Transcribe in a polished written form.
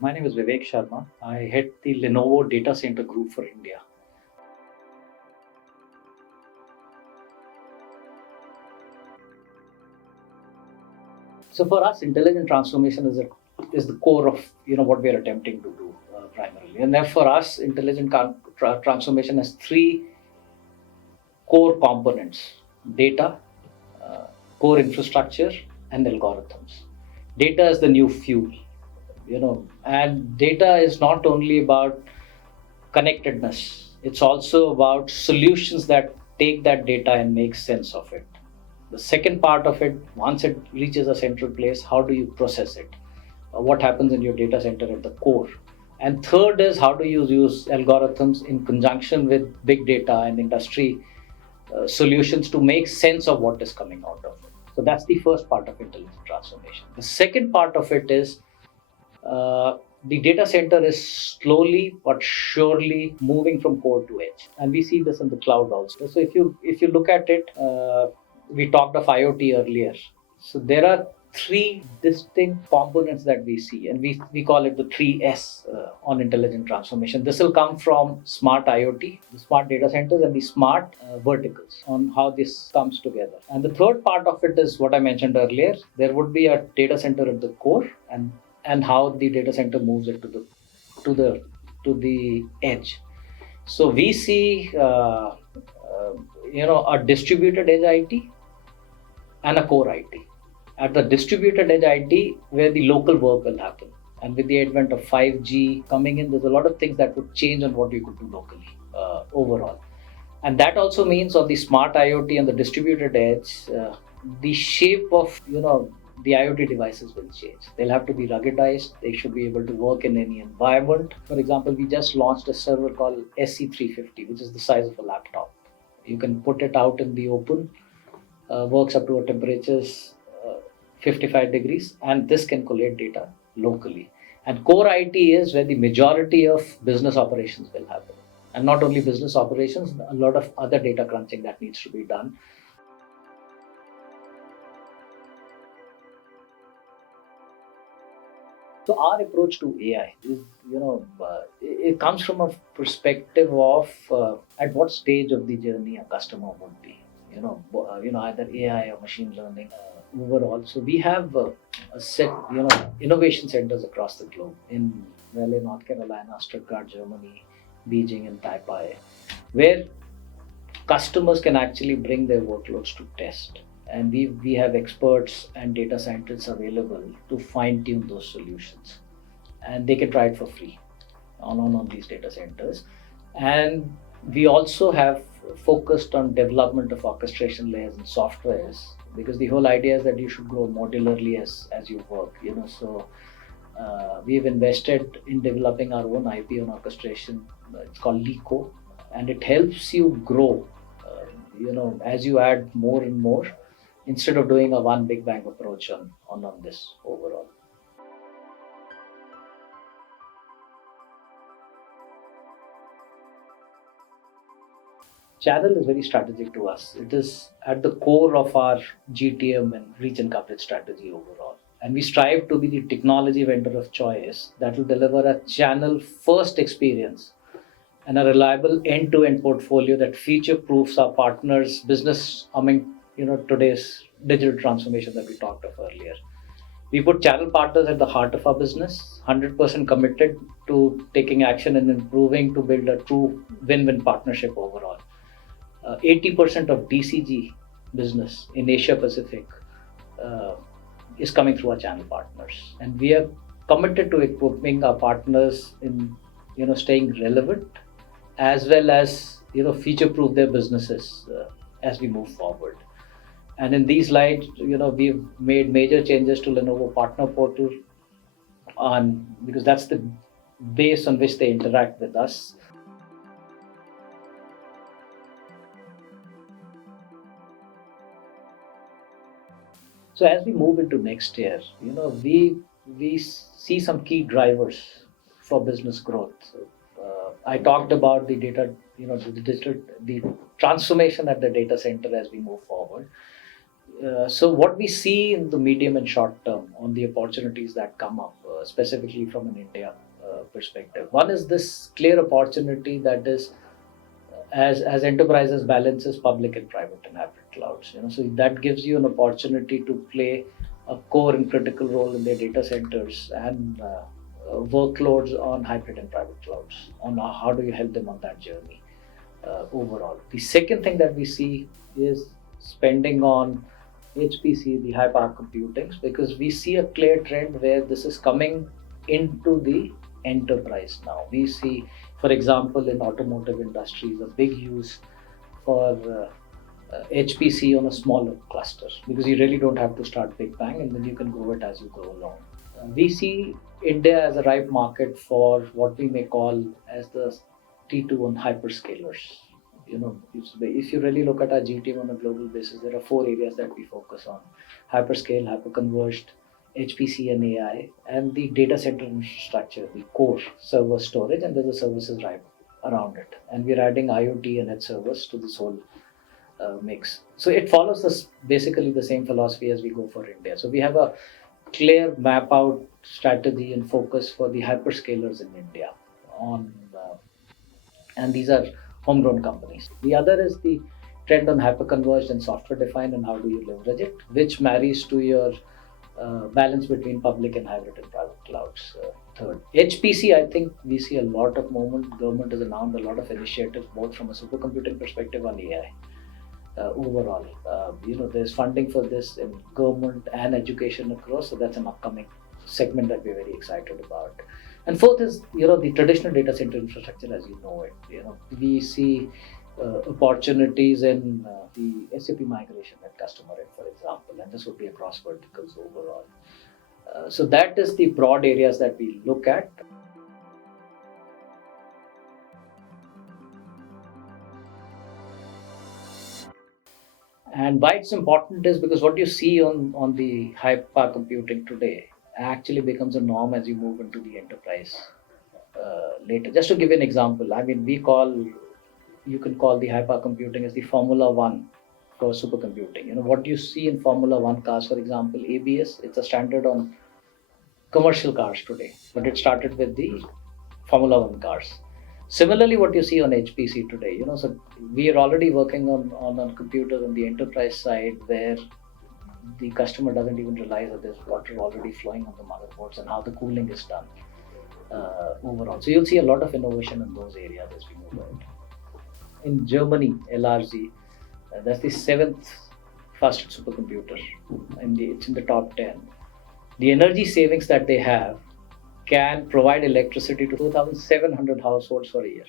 My name is Vivek Sharma. I head the Lenovo Data Center Group for India. So for us, intelligent transformation is the core of what we are attempting to do primarily. And therefore, for us, intelligent transformation has three core components: data, uh, core infrastructure, and algorithms. Data is the new fuel, and data is not only about connectedness. It's also about solutions that take that data and make sense of it. The second part of it, once it reaches a central place, how do you process it? What happens in your data center at the core? And third is, how do you use algorithms in conjunction with big data and industry solutions to make sense of what is coming out of it? So that's the first part of intelligent transformation. The second part of it is uh, the data center is slowly but surely moving from core to edge, and we see this in the cloud also. So if you look at it, we talked of IoT earlier. So there are three distinct components that we see, and we call it the 3S on intelligent transformation. This will come from smart IoT, the smart data centers, and the smart verticals on how this comes together. And the third part of it is what I mentioned earlier. There would be a data center at the core, and how the data center moves it to the to the edge. So we see a distributed edge IT and a core IT. At the distributed edge IT, where the local work will happen, and with the advent of 5G coming in, there's a lot of things that would change on what you could do locally overall. And that also means on the smart IoT and the distributed edge, the shape of the IoT devices will change. They'll have to be ruggedized. They should be able to work in any environment. For example, we just launched a server called SC350, which is the size of a laptop. You can put it out in the open, works up to a temperatures 55 degrees, and this can collate data locally. And core IT is where the majority of business operations will happen. And not only business operations, a lot of other data crunching that needs to be done. So our approach to AI is, it comes from a perspective of at what stage of the journey a customer would be. Either AI or machine learning overall. So we have a set, innovation centers across the globe in Raleigh, North Carolina, Stuttgart, Germany, Beijing, and Taipei, where customers can actually bring their workloads to test. And we have experts and data scientists available to fine tune those solutions. And they can try it for free on these data centers. And we also have focused on development of orchestration layers and softwares, because the whole idea is that you should grow modularly as you work. So we've invested in developing our own IP on orchestration. It's called LECO, and it helps you grow. As you add more and more, instead of doing a one big bang approach on this overall. Channel is very strategic to us. It is at the core of our GTM and reach and coverage strategy overall. And we strive to be the technology vendor of choice that will deliver a channel first experience and a reliable end-to-end portfolio that future-proofs our partners' business among today's digital transformation that we talked of earlier. We put channel partners at the heart of our business, 100% committed to taking action and improving to build a true win-win partnership overall. 80% of DCG business in Asia Pacific uh, is coming through our channel partners, and we are committed to equipping our partners in staying relevant, as well as future proof their businesses as we move forward. And in these slides, we've made major changes to Lenovo Partner Portal, on because that's the base on which they interact with us. So as we move into next year, we see some key drivers for business growth. I talked about the data, the digital, the transformation at the data center as we move forward. So what we see in the medium and short term on the opportunities that come up, specifically from an India perspective, one is this clear opportunity that is as enterprises balances public and private and hybrid clouds. So that gives you an opportunity to play a core and critical role in their data centers and workloads on hybrid and private clouds. On how do you help them on that journey overall. The second thing that we see is spending on HPC, the high power computing, because we see a clear trend where this is coming into the enterprise now. We see, for example, in automotive industries, a big use for HPC on a smaller cluster, because you really don't have to start big bang and then you can grow it as you go along. We see India as a ripe market for what we may call as the T2 on hyperscalers. If you really look at our G team on a global basis, there are 4 areas that we focus on: hyperscale, hyperconverged, HPC and AI, and the data center infrastructure, the core server storage, and there's the services right around it. And we're adding IoT and edge servers to this whole mix. So it follows this basically the same philosophy as we go for India. So we have a clear map out strategy and focus for the hyperscalers in India and these are homegrown companies. The other is the trend on hyperconverged and software defined and how do you leverage it, which marries to your balance between public and hybrid and private clouds. Third, HPC, I think we see a lot of movement. Government has announced a lot of initiatives, both from a supercomputing perspective on AI. Overall, there's funding for this in government and education across, so that's an upcoming segment that we're very excited about. And fourth is, the traditional data center infrastructure as you know it. We see opportunities in the SAP migration at customer end, for example, and this would be across verticals overall. So that is the broad areas that we look at. And why it's important is because what you see on the high power computing today actually becomes a norm as you move into the enterprise later. Just to give you an example, you can call the high power computing as the Formula One for supercomputing. What you see in Formula One cars, for example, ABS, it's a standard on commercial cars today, but it started with the Formula One cars. Similarly, what you see on HPC today, so we are already working on computers on the enterprise side where the customer doesn't even realize that there's water already flowing on the motherboards and how the cooling is done overall. So you'll see a lot of innovation in those areas as we move ahead. In Germany, LRZ, that's the 7th fastest supercomputer, and it's in the top 10. The energy savings that they have can provide electricity to 2,700 households for a year.